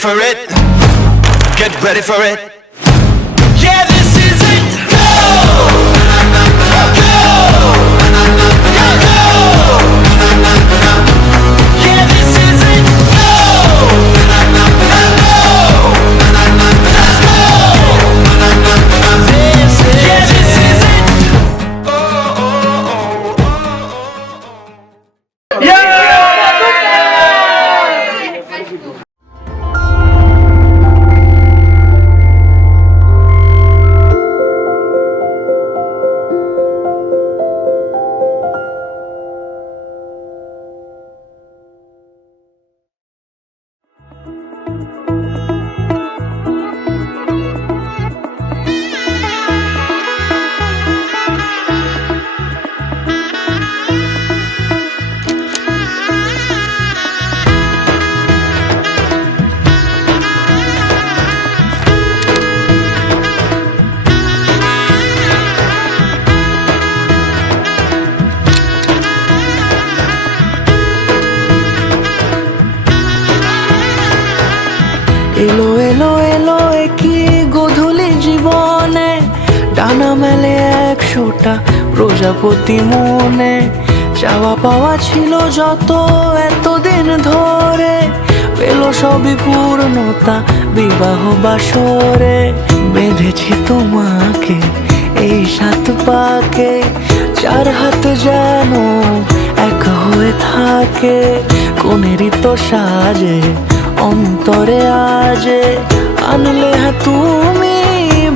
for it. Get ready for it. Yeah, this is it. Go! Go! Go! Yeah, this is it. Go! Let's go! This is it. Oh, oh, oh, oh. Yeah! এলো এলো এলো কি গোধূলি জীবনে, ডানা মেলে 100টা প্রজাপতি মনে। চাওয়া পাওয়া ছিল যত এতদিন ধরে, পেল সবই পূর্ণতা বিবাহ বাসরে। বেঁধেছি তোমাকে এই 7 পাকে, 4 হাত যেন এক হয়ে থাকে। কোনেরই তো সাজে অন্তরে আজে, আনলে হ্যাঁ তুমি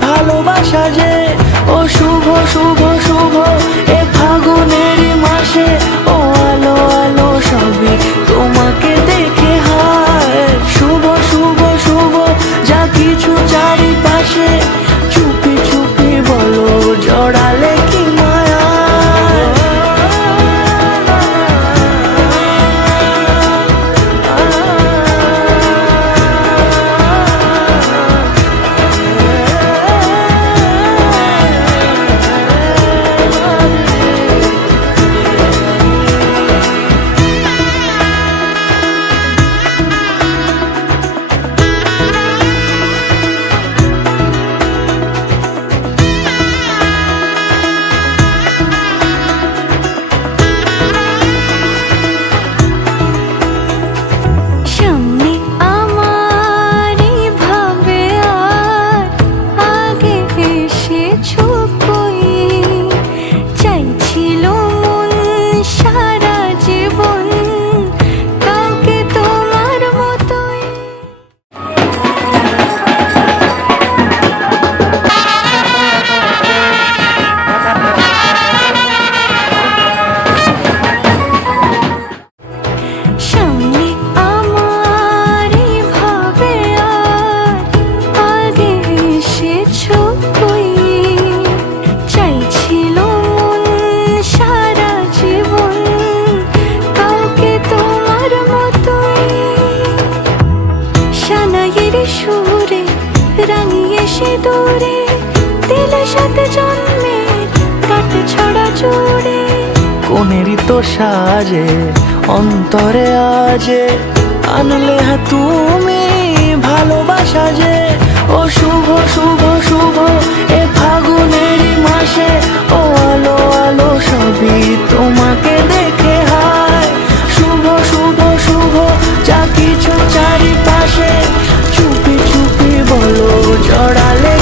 ভালোবাসা যে। ও শুভ শুভ শুভ এ ফাগুনেরই মাসে, ও আলো আলো সবই তোমাকে দেখে হায়। শুভ শুভ শুভ যা কিছু চারিপাশে, চুপি চুপি বলো জড়ালে কি মায়া। সুরে রাঙিয়ে সে দূরে, দিলে 7 জন্মের কাট ছড়া জোড়ে। কোনেরই তো সাজে অন্তরে আজে, আনলে হ্যাঁ তুমি ভালোবাসা যে। ও শুভ শুভ শুভ এ ফাগুনেরই মাসে, ও আলো আলো সবই তোমাকে দেখে হায়। শুভ শুভ শুভ যা কিছু চারিপাশে, চুপি চুপি বলো জড়ালে